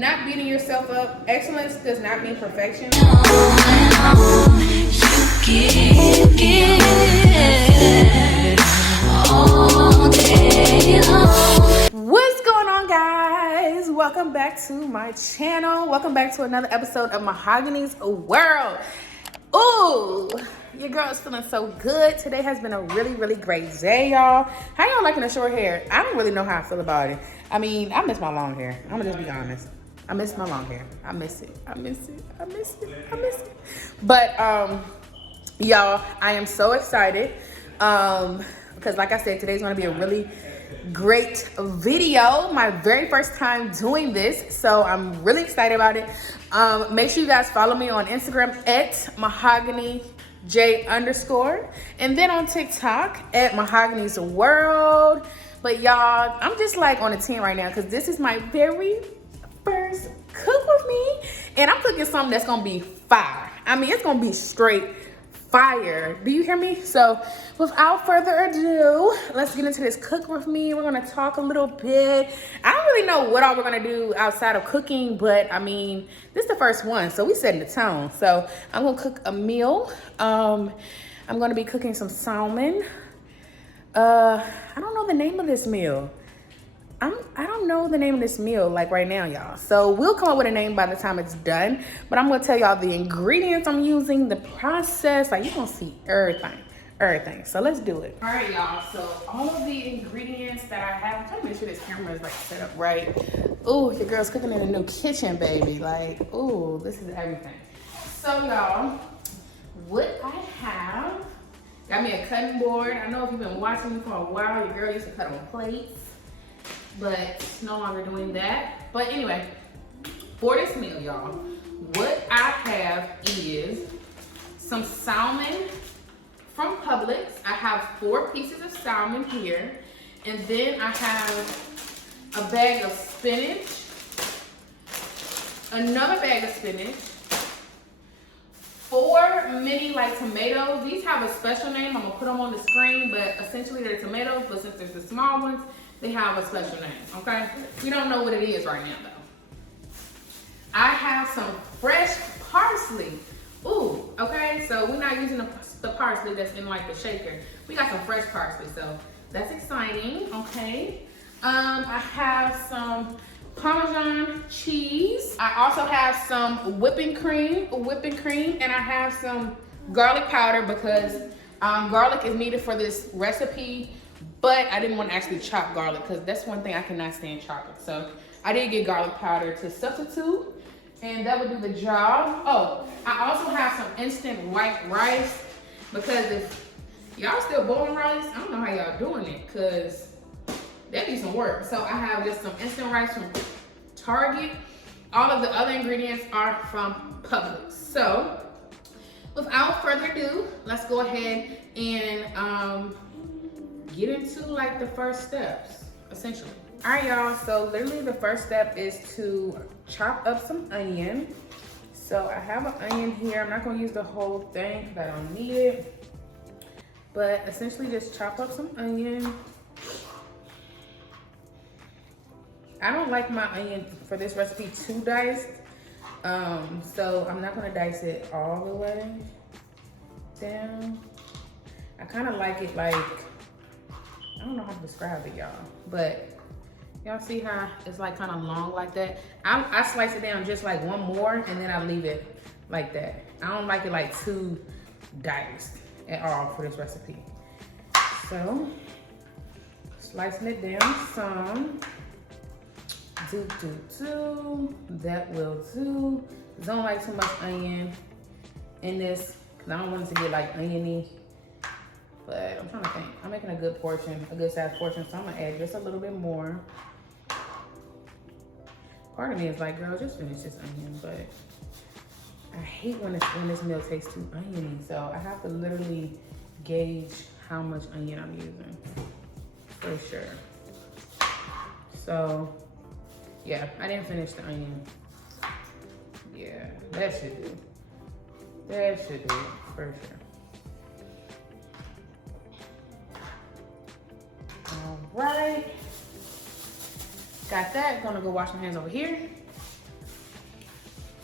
not beating yourself up. Excellence does not mean perfection. What's going on, guys? Welcome back to my channel. Welcome back to another episode of Mahogany's World. Ooh, your girl is feeling so good. Today has been a really great day, y'all. How y'all liking the short hair? I don't really know how I feel about it. I mean, I miss my long hair. I'm gonna just be honest. I miss my long hair. I miss it. But y'all, I am so excited. Because like I said, today's gonna be a really great video. My very first time doing this. So I'm really excited about it. Make sure you guys follow me on Instagram at MaHogany J_, and then on TikTok at Mahogany's World. But y'all, I'm just like on a 10 right now because this is my very first cook with me, and I'm cooking something that's gonna be fire. I mean, it's gonna be straight fire. Do you hear me? So without further ado, let's get into this cook with me. We're gonna talk a little bit. I don't really know what all we're gonna do outside of cooking, but I mean, this is the first one, so we setting the tone. So I'm gonna cook a meal. I'm gonna be cooking some salmon. I don't know the name of this meal. I don't know the name of this meal like right now, y'all. So we'll come up with a name by the time it's done. But I'm gonna tell y'all the ingredients I'm using, the process. Like, you're gonna see everything. So let's do it. All right, y'all. So all of the ingredients that I have, I'm trying to make sure this camera is like set up right. Ooh, your girl's cooking in a new kitchen, baby. Like, ooh, this is everything. So y'all, what I have, got me a cutting board. I know if you've been watching me for a while, your girl used to cut on plates, but no longer doing that. But anyway, for this meal, y'all, what I have is some salmon from Publix. I have 4 pieces of salmon here, and then I have a bag of spinach, another bag of spinach, 4 mini like tomatoes. These have a special name. I'm gonna put them on the screen, but essentially they're tomatoes, but since there's the small ones, they have a special name, okay? We don't know what it is right now, though. I have some fresh parsley. Ooh, okay? So we're not using the parsley that's in like the shaker. We got some fresh parsley, so that's exciting, okay? I have some Parmesan cheese. I also have some whipping cream, and I have some garlic powder because garlic is needed for this recipe. But I didn't want to actually chop garlic because that's one thing I cannot stand chopping. So I did get garlic powder to substitute, and that would do the job. Oh, I also have some instant white rice because if y'all still boiling rice, I don't know how y'all doing it because that needs some work. So I have just some instant rice from Target. All of the other ingredients are from Publix. So without further ado, let's go ahead and get into like the first steps, essentially. All right, y'all, so literally the first step is to chop up some onion. So I have an onion here. I'm not gonna use the whole thing because I don't need it. But essentially just chop up some onion. I don't like my onion for this recipe too diced. So I'm not gonna dice it all the way down. I kind of like it like, I don't know how to describe it, y'all, but y'all see how it's like kind of long like that? I slice it down just like one more and then I leave it like that. I don't like it like too diced at all for this recipe. So, slicing it down some. That will do. Don't like too much onion in this because I don't want it to get like oniony. But I'm trying to think. I'm making a good portion, a good size portion, so I'm gonna add just a little bit more. Part of me is like, girl, just finish this onion, but I hate when this meal tastes too oniony, so I have to literally gauge how much onion I'm using, for sure. So, yeah, I didn't finish the onion. Yeah, that should do. That should do, for sure. All right, got that. Gonna go wash my hands over here.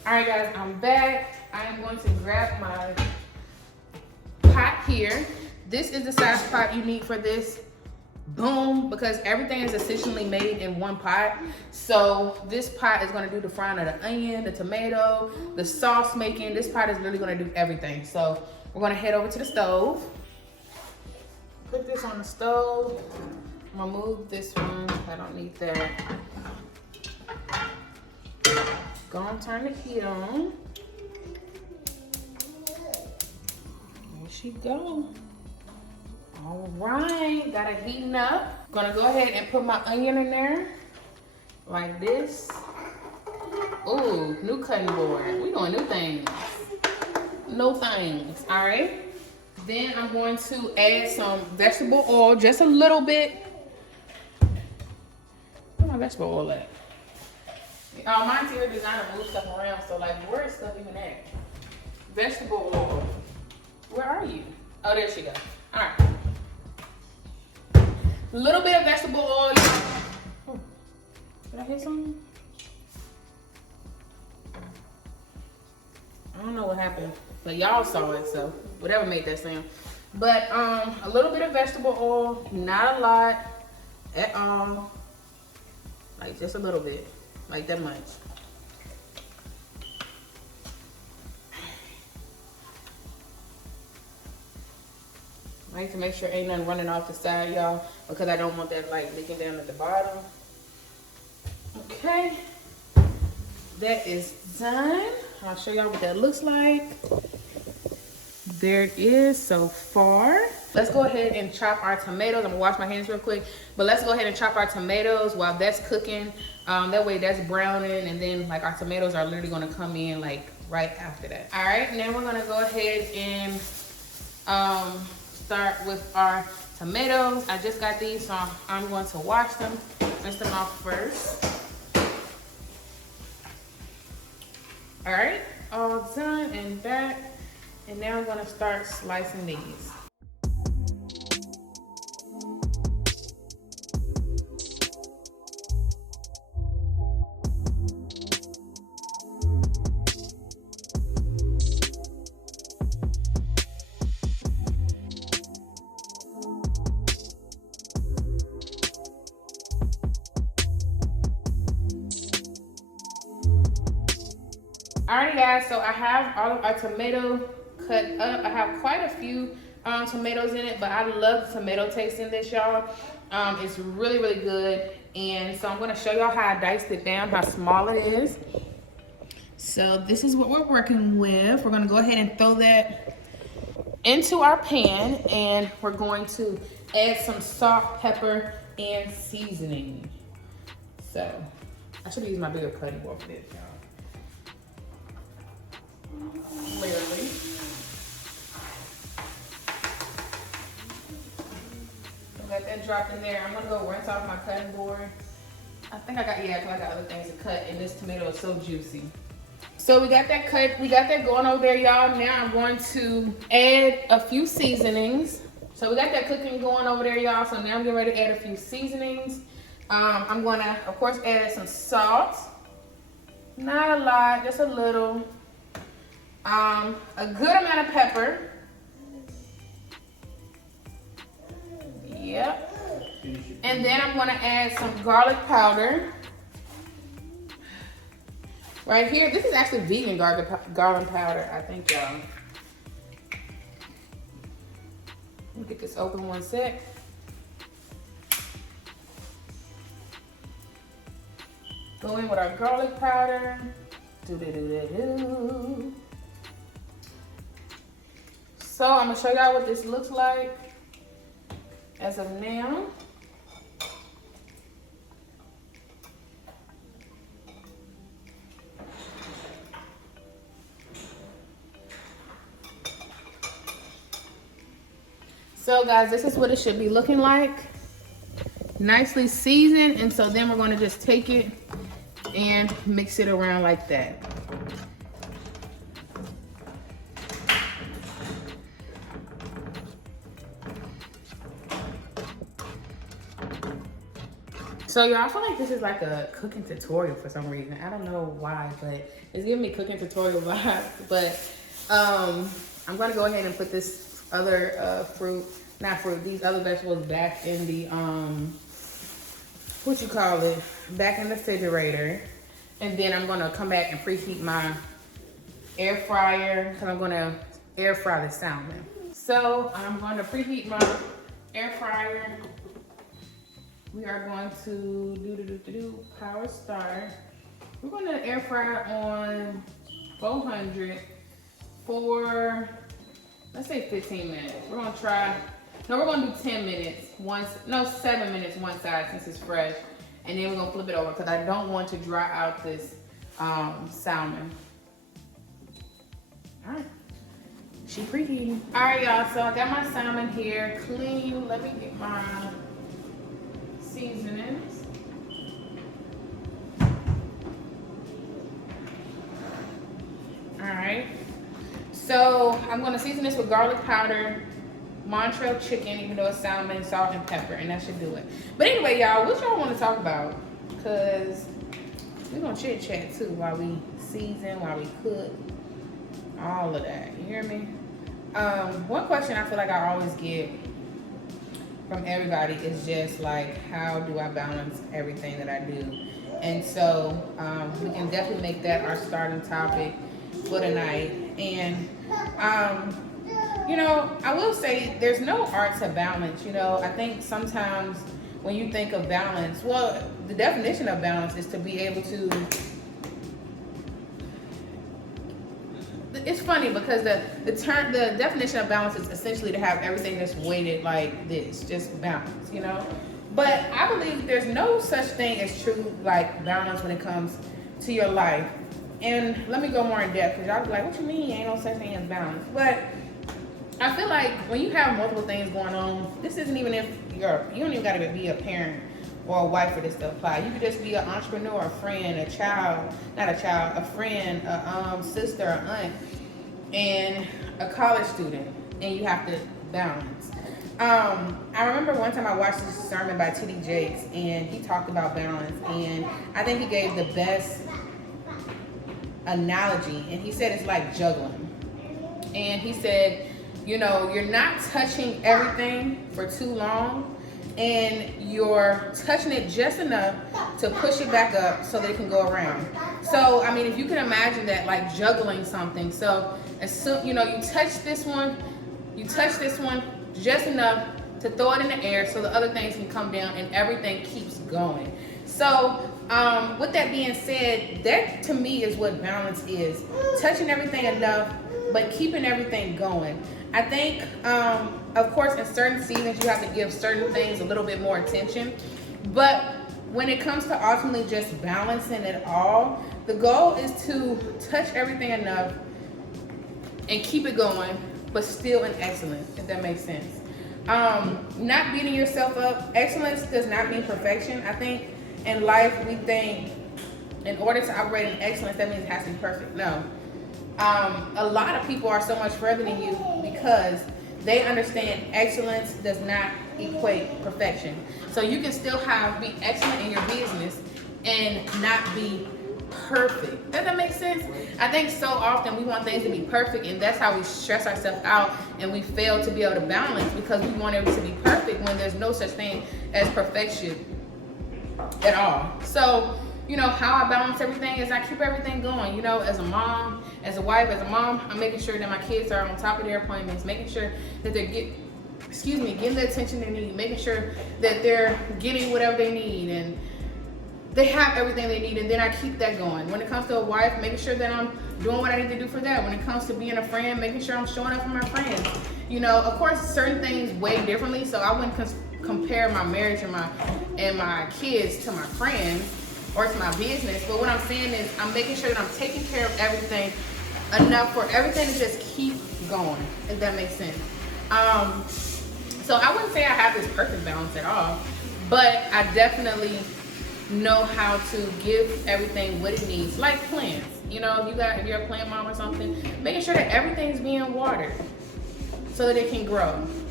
All right, guys, I'm back. I am going to grab my pot here. This is the size pot you need for this. Boom, because everything is essentially made in one pot. So this pot is gonna do the frying of the onion, the tomato, the sauce making. This pot is really gonna do everything. So we're gonna head over to the stove. Put this on the stove. I'm gonna move this one, I don't need that. Gonna turn the heat on. There she go. All right, got it heating up. Gonna go ahead and put my onion in there, like this. Ooh, new cutting board. We doing new things. No things, all right? Then I'm going to add some vegetable oil, just a little bit. Where's my vegetable oil at? My interior designer moves stuff around, so like, where is stuff even at? Vegetable oil. Where are you? Oh, there she goes. All right. A little bit of vegetable oil. Oh, did I hit something? I don't know what happened, but y'all saw it, so whatever made that sound. But a little bit of vegetable oil, not a lot at all. Like just a little bit, like that much. I need to make sure ain't nothing running off the side, y'all, because I don't want that like leaking down at the bottom. Okay, that is done. I'll show y'all what that looks like. There it is so far. Let's go ahead and chop our tomatoes. I'm gonna wash my hands real quick, but let's go ahead and chop our tomatoes while that's cooking. That way that's browning, and then like our tomatoes are literally gonna come in like right after that. All right, now we're gonna go ahead and start with our tomatoes. I just got these, so I'm going to wash them, rinse them off first. All right, all done and back. And now I'm gonna start slicing these. Alrighty guys, so I have all of our tomato cut up. I have quite a few tomatoes in it, but I love the tomato taste in this, y'all. It's really, really good. And so I'm gonna show y'all how I diced it down, how small it is. So this is what we're working with. We're gonna go ahead and throw that into our pan, and we're going to add some salt, pepper, and seasoning. So I should use my bigger cutting board for this, y'all. Clearly. Let that drop in there. I'm gonna go rinse off my cutting board. I think I got, yeah, cause I got other things to cut, and this tomato is so juicy. So we got that cut, we got that going over there, y'all. Now I'm going to add a few seasonings. So we got that cooking going over there, y'all. So now I'm getting ready to add a few seasonings. I'm gonna, of course, add some salt. Not a lot, just a little. A good amount of pepper. Yep. And then I'm gonna add some garlic powder. Right here, this is actually vegan garlic powder, I think, y'all. Let me get this open one sec. Go in with our garlic powder. Do-do-do-do-do. So I'm gonna show y'all what this looks like as of now. So guys, this is what it should be looking like. Nicely seasoned, and so then we're gonna just take it and mix it around like that. So y'all, I feel like this is like a cooking tutorial for some reason. I don't know why, but it's giving me cooking tutorial vibes. But I'm gonna go ahead and put this other these other vegetables back in the back in the refrigerator. And then I'm gonna come back and preheat my air fryer because I'm gonna air fry the salmon. So I'm gonna preheat my air fryer. We are going to do power start. We're gonna air fry on 400 for, let's say 15 minutes. We're gonna do 10 minutes, 7 minutes one side since it's fresh. And then we're gonna flip it over because I don't want to dry out this salmon. All right, she preheating. All right, y'all, so I got my salmon here clean. Let me get my seasonings. All right, so I'm gonna season this with garlic powder, Montreal chicken, even though it's salmon, salt, and pepper, and that should do it. But anyway, y'all, what y'all want to talk about? Because we're gonna chit chat too while we season, while we cook, all of that. You hear me? One question I feel like I always get from everybody is just like, how do I balance everything that I do? And so we can definitely make that our starting topic for tonight. And you know, I will say there's no art to balance. You know, I think sometimes when you think of balance, well, the definition of balance is to be able to, it's funny because the definition of balance is essentially to have everything that's weighted like this, just balance, you know? But I believe there's no such thing as true like balance when it comes to your life. And let me go more in depth because y'all be like, what you mean ain't no such thing as balance? But I feel like when you have multiple things going on, this isn't even if you don't even gotta be a parent or a wife for this to apply. You could just be an entrepreneur, a friend, a friend, a sister, an aunt, and a college student, and you have to balance. I remember one time I watched this sermon by T.D. Jakes, and he talked about balance, and I think he gave the best analogy, and he said it's like juggling. And he said, you know, you're not touching everything for too long, and you're touching it just enough to push it back up so that it can go around. So, I mean, if you can imagine that, like juggling something. So, as soon, you know, you touch this one just enough to throw it in the air so the other things can come down and everything keeps going. So, with that being said, that to me is what balance is. Touching everything enough, but keeping everything going. I think, of course, in certain seasons, you have to give certain things a little bit more attention. But when it comes to ultimately just balancing it all, the goal is to touch everything enough and keep it going, but still in excellence, if that makes sense. Not beating yourself up. Excellence does not mean perfection. I think in life, we think in order to operate in excellence, that means it has to be perfect. No. A lot of people are so much further than you because they understand excellence does not equate perfection. So you can still be excellent in your business and not be perfect. Does that make sense? I think so often we want things to be perfect, and that's how we stress ourselves out and we fail to be able to balance because we want everything to be perfect when there's no such thing as perfection at all. So, you know, how I balance everything is I keep everything going. You know, as a mom, as a wife, as a mom, I'm making sure that my kids are on top of their appointments, making sure that they're getting the attention they need, making sure that they're getting whatever they need and they have everything they need, and then I keep that going. When it comes to a wife, making sure that I'm doing what I need to do for that. When it comes to being a friend, making sure I'm showing up for my friends. You know, of course, certain things weigh differently, so I wouldn't compare my marriage and my kids to my friends or to my business. But what I'm saying is I'm making sure that I'm taking care of everything enough for everything to just keep going, if that makes sense. So I wouldn't say I have this perfect balance at all, but I definitely know how to give everything what it needs, like plants. You know, if you're a plant mom or something, making sure that everything's being watered so that it can grow.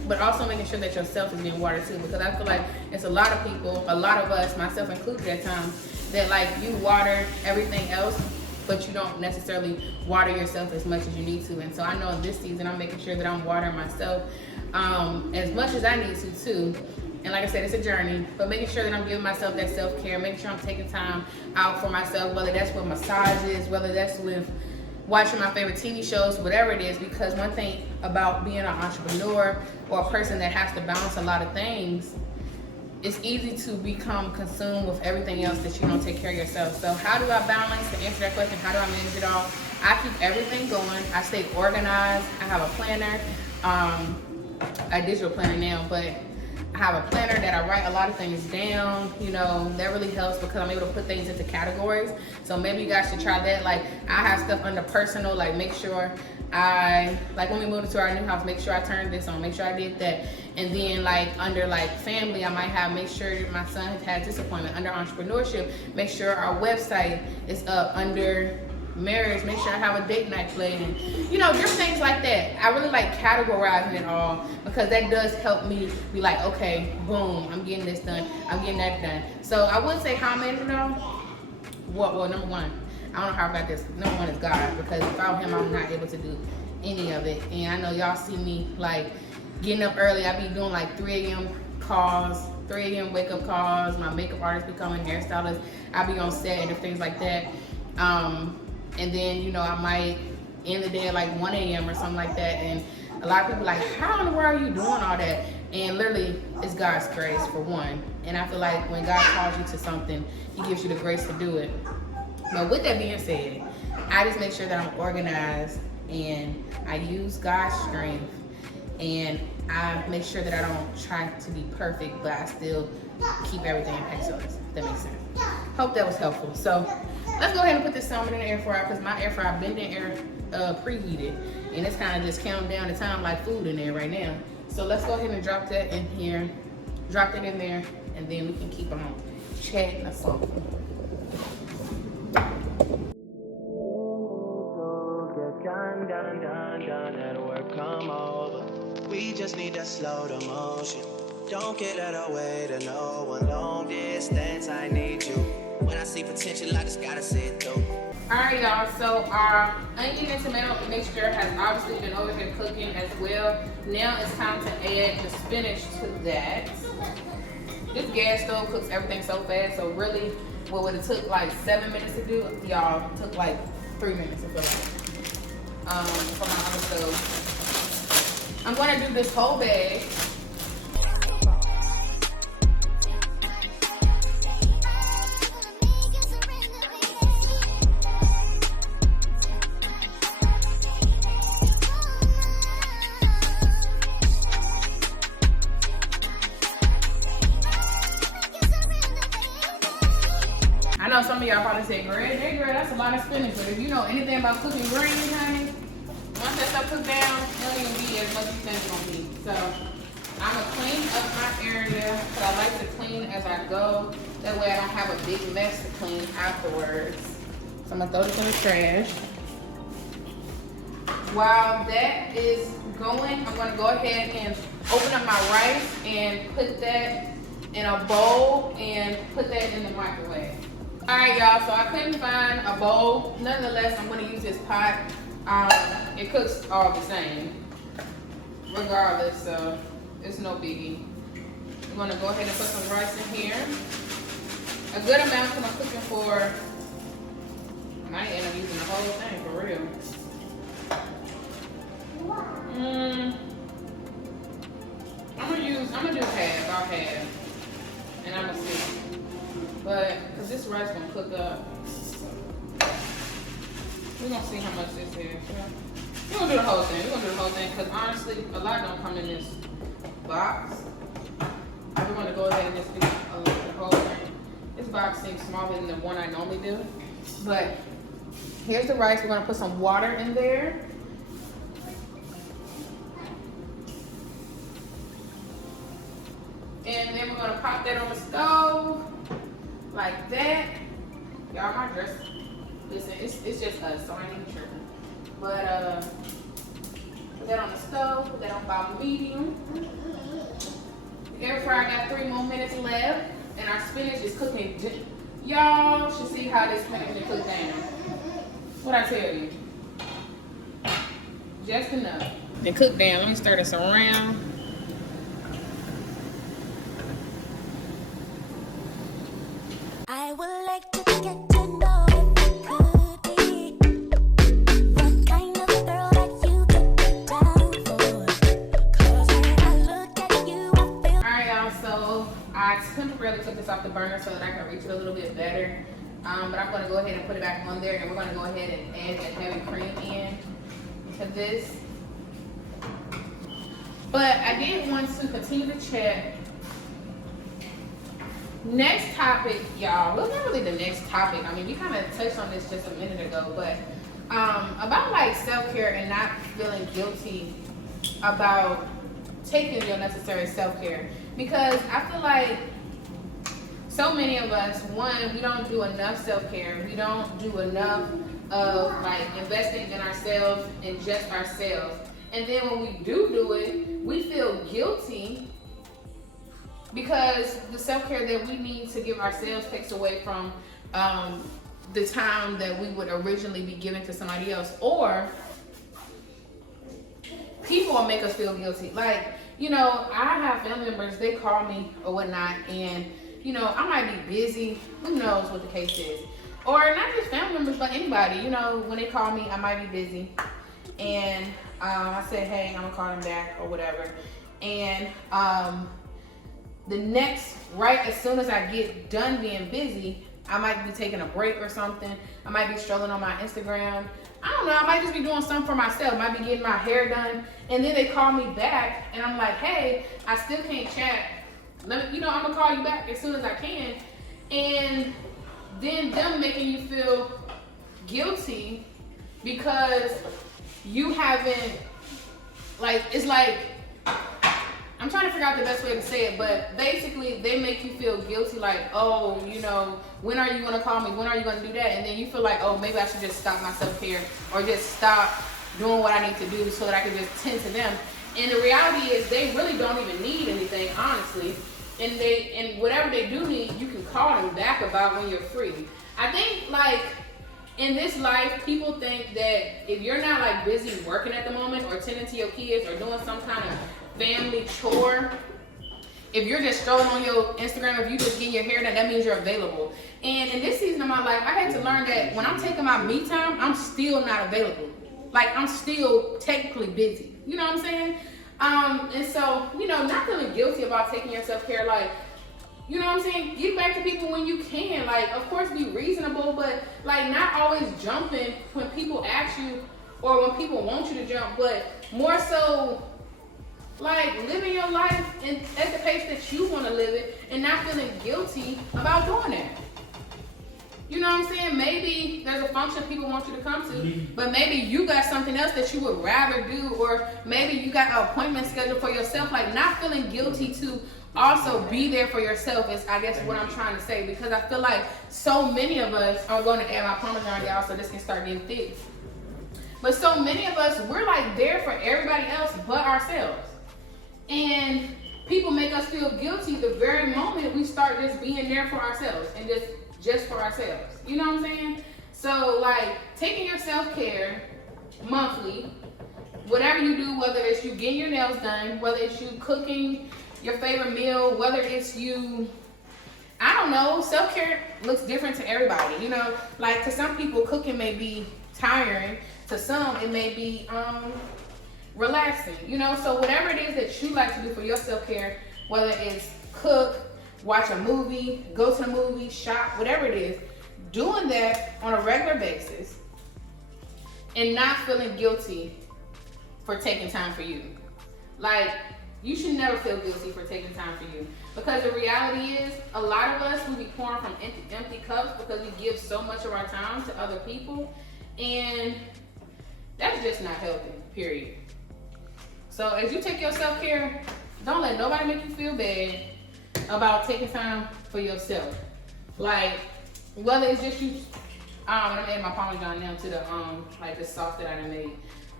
but also making sure that yourself is being watered too, because I feel like it's a lot of people, a lot of us, myself included at times, that like you water everything else, but you don't necessarily water yourself as much as you need to. And so I know in this season I'm making sure that I'm watering myself as much as I need to too. And like I said, it's a journey, but making sure that I'm giving myself that self-care, making sure I'm taking time out for myself, whether that's with massages, whether that's with watching my favorite TV shows, whatever it is. Because one thing about being an entrepreneur or a person that has to balance a lot of things, it's easy to become consumed with everything else that you don't take care of yourself. So how do I balance? To answer that question, how do I manage it all? I keep everything going. I stay organized. I have a planner, a digital planner now, but I have a planner that I write a lot of things down. You know, that really helps because I'm able to put things into categories. So maybe you guys should try that. Like, I have stuff under personal, like make sure like when we moved into our new house, make sure I turned this on, make sure I did that. And then like under like family, I might have, make sure my son has had this appointment. Under entrepreneurship, make sure our website is up. Under marriage, make sure I have a date night planned. You know, different things like that. I really like categorizing it all because that does help me be like, okay, boom, I'm getting this done, I'm getting that done. So I would say how many though? Well, number one, I don't know how I got this. Number one is God, because without him, I'm not able to do any of it. And I know y'all see me like getting up early. I be doing like 3 a.m. calls, 3 a.m. wake up calls. My makeup artist be coming, hairstylist. I be on set and things like that. And then, you know, I might end the day at like 1 a.m. or something like that. And a lot of people like, how in the world are you doing all that? And literally, it's God's grace for one. And I feel like when God calls you to something, he gives you the grace to do it. But with that being said, I just make sure that I'm organized and I use God's strength, and I make sure that I don't try to be perfect, but I still keep everything in pesos, if that makes sense. Hope that was helpful. So let's go ahead and put this salmon in the air fryer, because my air fryer, I've been in air preheated, and it's kind of just counting down the time like food in there right now. So let's go ahead and drop that in here, drop that in there, and then we can keep on chatting or something. Done, let work come over. We just need to slow the motion. Don't get out of the way to no one. Long distance, I need you. When I see potential, I just gotta see it through. Alright y'all, so our onion and tomato mixture has obviously been over here cooking as well. Now it's time to add the spinach to that. This gas stove cooks everything so fast, so really what would have took like 7 minutes to do, y'all, took like 3 minutes to fill out. For my other stove. I'm gonna do this whole bag. I know some of y'all probably say, girl, that's a lot of spinach. But if you know anything about cooking greens, honey, once that stuff cooked down, it don't even be as much as you think it's gonna be. So I'm gonna clean up my area, because I like to clean as I go. That way I don't have a big mess to clean afterwards. So I'm gonna throw this in the trash. While that is going, I'm gonna go ahead and open up my rice and put that in a bowl and put that in the microwave. All right, y'all, so I couldn't find a bowl. Nonetheless, I'm gonna use this pot. It cooks all the same, regardless, so it's no biggie. I'm gonna go ahead and put some rice in here. A good amount, because I'm cooking for, I might end up using the whole thing, for real. I'm gonna do half, about half, and I'm gonna see. But, because this rice gonna cook up, we're gonna see how much this is. We're gonna do the whole thing. Because honestly, a lot don't come in this box. I just want to go ahead and just do the whole thing. This box seems smaller than the one I normally do. But here's the rice. We're gonna put some water in there. And then we're gonna pop that on the stove like that. Y'all, my dress, listen, it's just us, so I ain't even tripping. But Put that on the stove, put that on about medium. The air fryer got 3 more minutes left, and our spinach is cooking. Y'all should see how this spinach is cooked down. What I tell you? Just enough. Then cook down. Let me stir this around. I would like to get to know if it could be the kind of girl that you took me down for. 'Cause when I look at you, I feel. Alright, y'all, so I temporarily took this off the burner so that I can reach it a little bit better. But I'm gonna go ahead and put it back on there, and we're gonna go ahead and add the heavy cream in to this. But I did want to continue to chat. Next topic, y'all. Well, not really the next topic. I mean, we kind of touched on this just a minute ago, but about like self-care and not feeling guilty about taking your necessary self-care. Because I feel like so many of us, one, we don't do enough self-care. We don't do enough of like investing in ourselves and just ourselves. And then when we do it, we feel guilty because the self-care that we need to give ourselves takes away from the time that we would originally be giving to somebody else. Or people will make us feel guilty. Like, you know, I have family members, they call me or whatnot, and, you know, I might be busy. Who knows what the case is. Or not just family members, but anybody. You know, when they call me, I might be busy. And I said, hey, I'm going to call them back or whatever. And right as soon as I get done being busy, I might be taking a break or something. I might be strolling on my Instagram. I don't know, I might just be doing something for myself. I might be getting my hair done. And then they call me back and I'm like, hey, I still can't chat. I'm gonna call you back as soon as I can. And then them making you feel guilty because you haven't, like, it's like, I'm trying to figure out the best way to say it, but basically they make you feel guilty, like, oh, you know, when are you gonna call me? When are you gonna do that? And then you feel like, oh, maybe I should just stop my self-care or just stop doing what I need to do so that I can just tend to them. And the reality is they really don't even need anything, honestly. And whatever they do need, you can call them back about when you're free. I think, like, in this life, people think that if you're not like busy working at the moment or tending to your kids or doing some kind of family chore, if you're just strolling on your Instagram, if you just getting your hair done, that means you're available. And in this season of my life, I had to learn that when I'm taking my me time, I'm still not available. Like, I'm still technically busy. You know what I'm saying? And so, you know, not feeling guilty about taking your self-care, like, you know what I'm saying? Get back to people when you can. Like, of course, be reasonable, but like not always jumping when people ask you or when people want you to jump, but more so like living your life at the pace that you want to live it and not feeling guilty about doing it. You know what I'm saying? Maybe there's a function people want you to come to, but maybe you got something else that you would rather do, or maybe you got an appointment scheduled for yourself. Like, not feeling guilty to also be there for yourself is, I guess, what I'm trying to say, because I feel like so many of us are going to add my Parmesan, y'all, so this can start getting thick. But so many of us, we're like there for everybody else but ourselves. And people make us feel guilty the very moment we start just being there for ourselves and just for ourselves. You know what I'm saying? So like taking your self-care monthly, whatever you do, whether it's you getting your nails done, whether it's you cooking your favorite meal, whether it's you, I don't know, self-care looks different to everybody. You know, like to some people cooking may be tiring, to some it may be relaxing, you know. So whatever it is that you like to do for your self-care, whether it's cook, watch a movie, go to the movie, shop, whatever it is, doing that on a regular basis and not feeling guilty for taking time for you. Like, you should never feel guilty for taking time for you, because the reality is a lot of us, we be pouring from empty cups because we give so much of our time to other people, and that's just not healthy, period. So as you take your self-care, don't let nobody make you feel bad about taking time for yourself. Like, whether it's just you, I'm gonna add my Parmesan now to the like the sauce that I done made.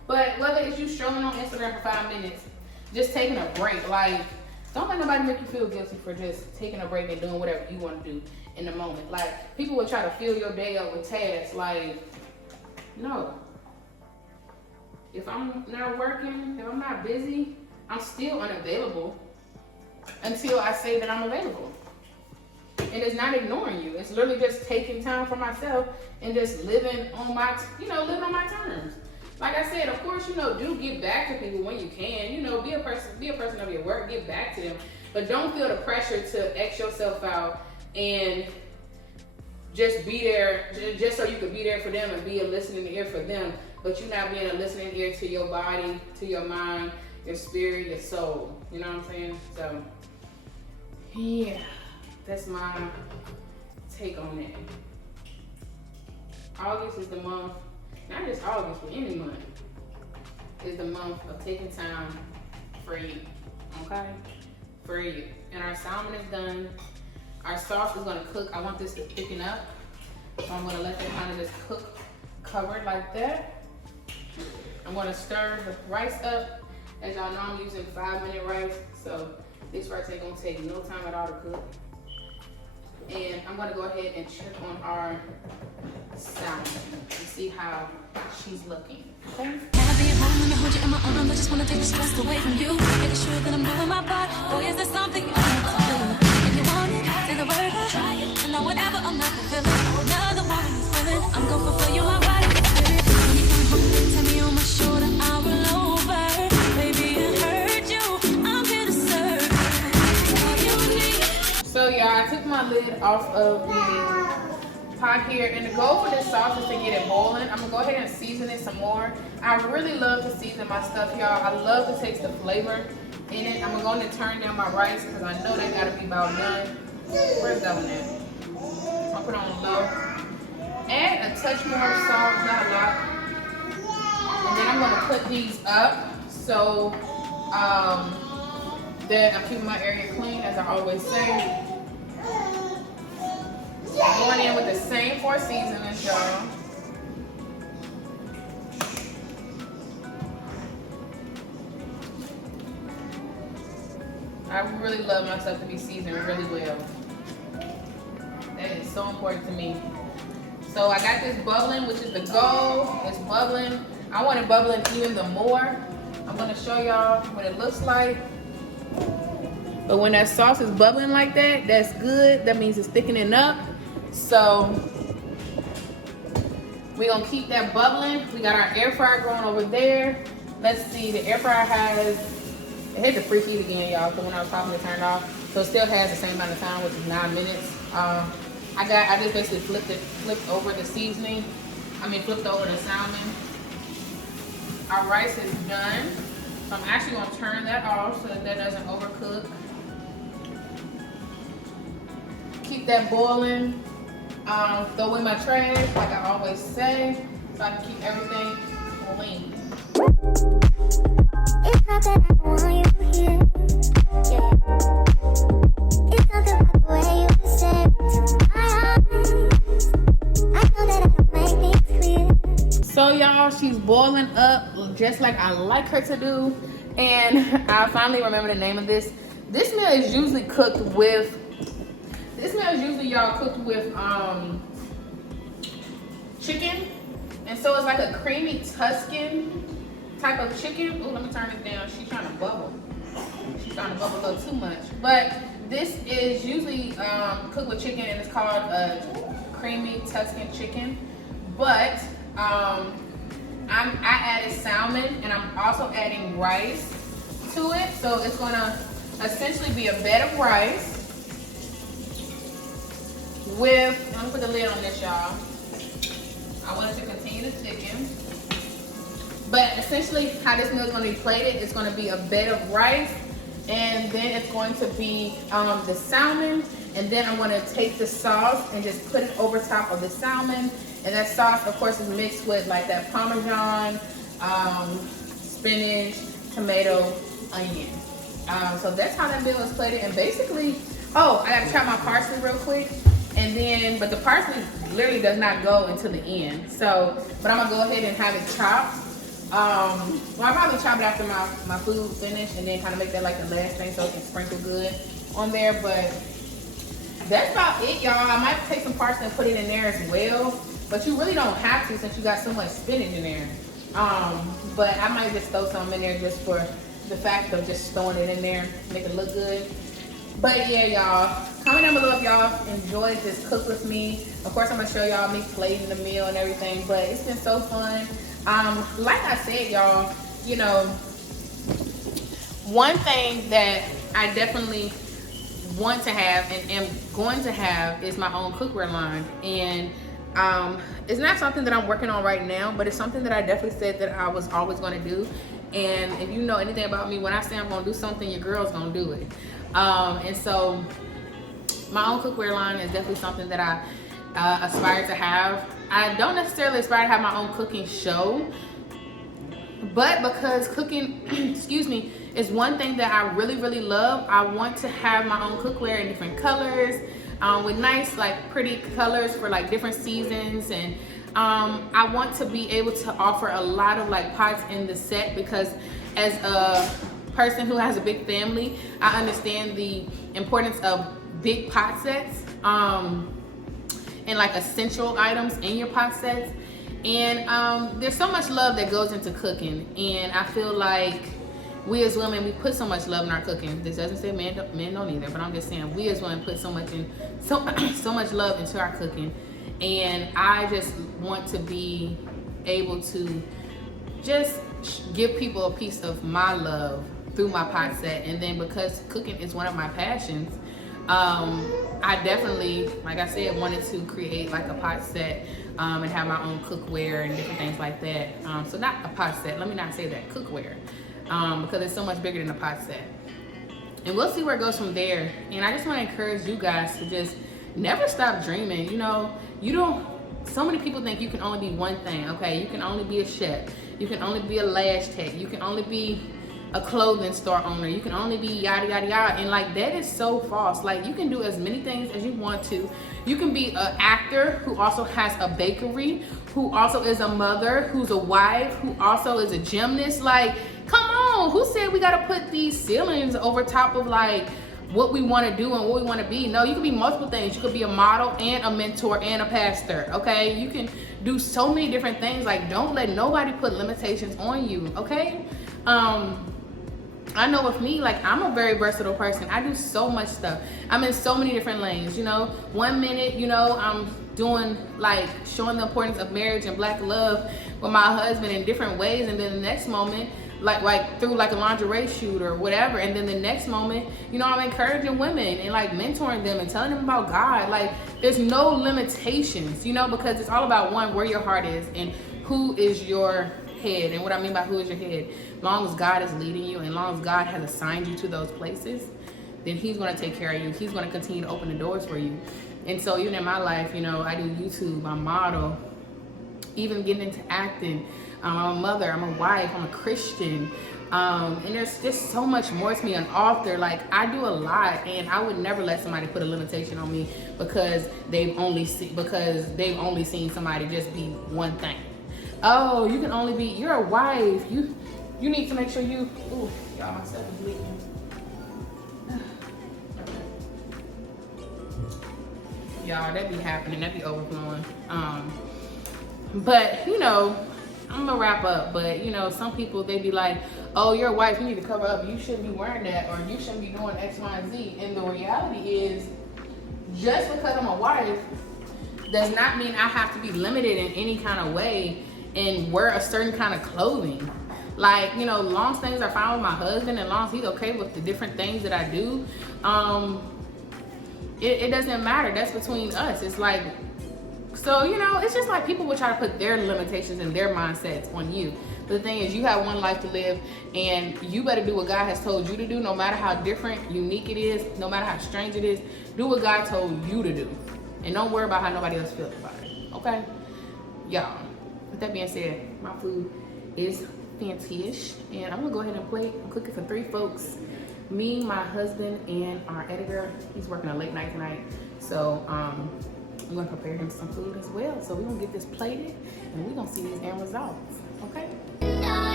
But whether it's you strolling on Instagram for 5 minutes, just taking a break, like, don't let nobody make you feel guilty for just taking a break and doing whatever you want to do in the moment. Like, people will try to fill your day up with tasks. Like, no. If I'm not working, if I'm not busy, I'm still unavailable until I say that I'm available. And it's not ignoring you. It's literally just taking time for myself and just living on my, living on my terms. Like I said, of course, do give back to people when you can. Be a person of your word, give back to them. But don't feel the pressure to X yourself out and just be there, just so you could be there for them and be a listening ear for them. But you're not being a listening ear to your body, to your mind, your spirit, your soul. You know what I'm saying? So, yeah, that's my take on that. August is the month, not just August, but any month, is the month of taking time for you, okay? For you. And our salmon is done. Our sauce is gonna cook. I want this to thicken up. So I'm gonna let that kind of just cook covered like that. I'm gonna stir the rice up. As y'all know, I'm using 5-minute rice. So this rice ain't gonna take no time at all to cook. And I'm gonna go ahead and check on our salmon and see how she's looking, okay? Hold you in my arms, I just wanna take the stress away from you. Making sure that I'm doing my part. Boy, is there something you want to do? If you want it, say the word, try it. And know whatever I'm not fulfilling, another one is willing. I'm gonna fulfill you, my body and spirit. When you come home, tell me on my shoulder, I will over. Baby, it hurt you, I'm here to serve. All you need. So y'all, I took my lid off of the pot here, and the goal for this sauce is to get it boiling. I'm gonna go ahead and season it some more. I really love to season my stuff, y'all. I love to taste the flavor in it. I'm going to turn down my rice because I know they gotta be about done. Where's that one at? I'll put it on low. Add a touch more salt, not a lot. And then I'm gonna put these up so that I'm keeping my area clean, as I always say. Going in with the same 4 seasonings, y'all. I really love my stuff to be seasoned really well. That is so important to me. So I got this bubbling, which is the goal. It's bubbling. I want it bubbling even the more. I'm gonna show y'all what it looks like. But when that sauce is bubbling like that, that's good. That means it's thickening up. So we're gonna keep that bubbling. We got our air fryer going over there. Let's see, the air fryer has, it hit the preheat again, y'all, because when I was talking it turned off. So it still has the same amount of time, which is 9 minutes. I just basically flipped over the seasoning. Flipped over the salmon. Our rice is done. So I'm actually gonna turn that off so that doesn't overcook. Keep that boiling. Throw in my trash, like I always say, so I can keep everything clean. It's not that I don't want you here, yeah. It's something about the way you stare into my eyes. I know that it'll make me clear. So y'all, she's boiling up just like I like her to do. And I finally remember the name of this. This meal is usually cooked with, y'all cooked with chicken. And so it's like a creamy Tuscan type of chicken. Oh, let me turn this down. She's trying to bubble. She's trying to bubble a little too much. But this is usually cooked with chicken, and it's called a creamy Tuscan chicken. But I added salmon, and I'm also adding rice to it. So it's gonna essentially be a bed of rice with, I'm gonna put the lid on this, y'all. I want it to continue to thicken. But essentially how this meal is gonna be plated, it's gonna be a bed of rice, and then it's going to be the salmon, and then I'm gonna take the sauce and just put it over top of the salmon. And that sauce, of course, is mixed with like that Parmesan, spinach, tomato, onion. So that's how that meal is plated. And basically, oh, I gotta chop my parsley real quick. And then, but the parsley literally does not go until the end. So, but I'm gonna go ahead and have it chopped. Well, I probably chop it after my food finished and then kind of make that like the last thing so it can sprinkle good on there. But that's about it, y'all. I might take some parsley and put it in there as well, but you really don't have to since you got so much spinach in there. But I might just throw some in there just for the fact of just throwing it in there, make it look good. But yeah, y'all, comment down below if y'all enjoyed this cook with me. Of course, I'm gonna show y'all me plating the meal and everything, but it's been so fun. Like I said, y'all, you know, one thing that I definitely want to have and am going to have is my own cookware line. And it's not something that I'm working on right now, but it's something that I definitely said that I was always going to do. And if you know anything about me, when I say I'm going to do something, your girl's going to do it. And so my own cookware line is definitely something that I aspire to have. I don't necessarily aspire to have my own cooking show, but because cooking, excuse me, is one thing that I really, really love, I want to have my own cookware in different colors, with nice, like, pretty colors for like different seasons. And I want to be able to offer a lot of like pots in the set, because as a person who has a big family, I understand the importance of big pot sets and like essential items in your pot sets. And there's so much love that goes into cooking, and I feel like we as women, we put so much love in our cooking. This doesn't say men don't either, but I'm just saying we as women put so much love into our cooking. And I just want to be able to just give people a piece of my love through my pot set. And then because cooking is one of my passions, I definitely, like I said, wanted to create like a pot set and have my own cookware and different things like that. So not a pot set, let me not say that, cookware, because it's so much bigger than a pot set. And we'll see where it goes from there. And I just want to encourage you guys to just never stop dreaming. You know, so many people think you can only be one thing, okay? You can only be a chef. You can only be a lash tech. You can only be a clothing store owner. You can only be yada yada yada. And like, that is so false. Like, you can do as many things as you want to. You can be an actor who also has a bakery, who also is a mother, who's a wife, who also is a gymnast. Like, come on, who said we gotta put these ceilings over top of like what we want to do and what we want to be? No, you can be multiple things. You could be a model and a mentor and a pastor, okay? You can do so many different things. Like, don't let nobody put limitations on you, okay? I know with me, like, I'm a very versatile person. I do so much stuff. I'm in so many different lanes, you know. One minute, you know, I'm doing like showing the importance of marriage and black love with my husband in different ways, and then the next moment, like through like a lingerie shoot or whatever, and then the next moment, you know, I'm encouraging women and like mentoring them and telling them about God. Like, there's no limitations, you know, because it's all about, one, where your heart is and who is your head. And what I mean by who is your head, as long as God is leading you and as long as God has assigned you to those places, then he's going to take care of you. He's going to continue to open the doors for you. And so even in my life, you know, I do YouTube, I model, even getting into acting. I'm a mother, I'm a wife, I'm a Christian, and there's just so much more to me, an author. Like, I do a lot, and I would never let somebody put a limitation on me because they've only seen somebody just be one thing. Oh, you can only be, you're a wife, you need to make sure you, ooh, y'all, my stuff is leaking. Y'all, that be happening, that be overflowing. But, you know, I'm gonna wrap up, but you know, some people, they be like, oh, you're a wife, you need to cover up, you shouldn't be wearing that, or you shouldn't be doing X, Y, and Z. And the reality is, just because I'm a wife does not mean I have to be limited in any kind of way and wear a certain kind of clothing. Like, you know, long as things are fine with my husband, and long as he's okay with the different things that I do, it doesn't matter. That's between us. It's like, so, you know, it's just like people will try to put their limitations and their mindsets on you. But the thing is, you have one life to live, and you better do what God has told you to do, no matter how different, unique it is, no matter how strange it is. Do what God told you to do. And don't worry about how nobody else feels about it, okay? Y'all, with that being said, my food is fancy-ish, and I'm gonna go ahead and plate. I'm cooking for 3 folks. Me, my husband, and our editor. He's working a late night tonight. So, I'm gonna prepare him some food as well. So we're gonna get this plated and we're gonna see these end results, okay?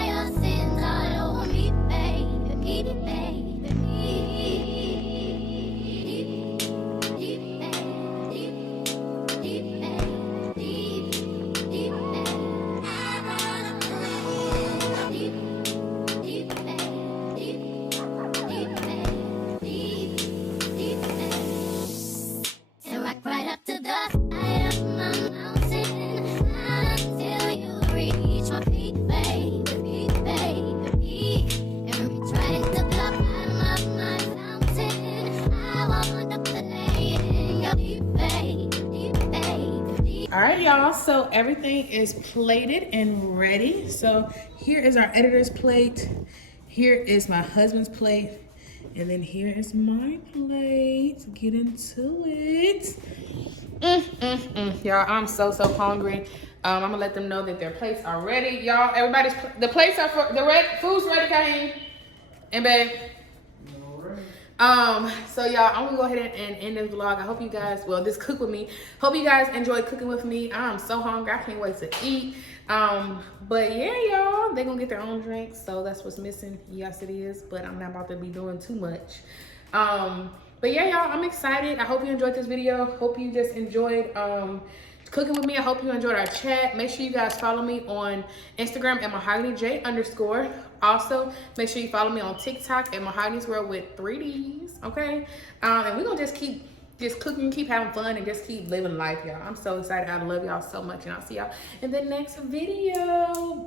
your sins all over me, baby, baby, and rock right up to the side of my mountain until you reach my feet, baby, baby, and reach right into the bottom of my fountain. I wanna play in your deep, baby, baby. All right, y'all, so everything is plated and ready. So here is our editor's plate. Here is my husband's plate. And then here is my plate. Get into it. Y'all, I'm so hungry. I'm gonna let them know that their plates are ready. Y'all, everybody's, the plates are for, food's ready, Kaheem and babe. So y'all, I'm gonna go ahead and end this vlog. I hope you guys, well, this cook with me. Hope you guys enjoyed cooking with me. I'm so hungry. I can't wait to eat. But yeah, y'all, they're gonna get their own drinks. So that's what's missing. Yes, it is. But I'm not about to be doing too much. But yeah, y'all, I'm excited. I hope you enjoyed this video. Hope you just enjoyed cooking with me. I hope you enjoyed our chat. Make sure you guys follow me on Instagram at MaHoganyJ_. Also, make sure you follow me on TikTok at Mahogany's World with 3Ds, okay? And we're gonna just keep cooking, keep having fun, and just keep living life, y'all. I'm so excited. I love y'all so much, and I'll see y'all in the next video.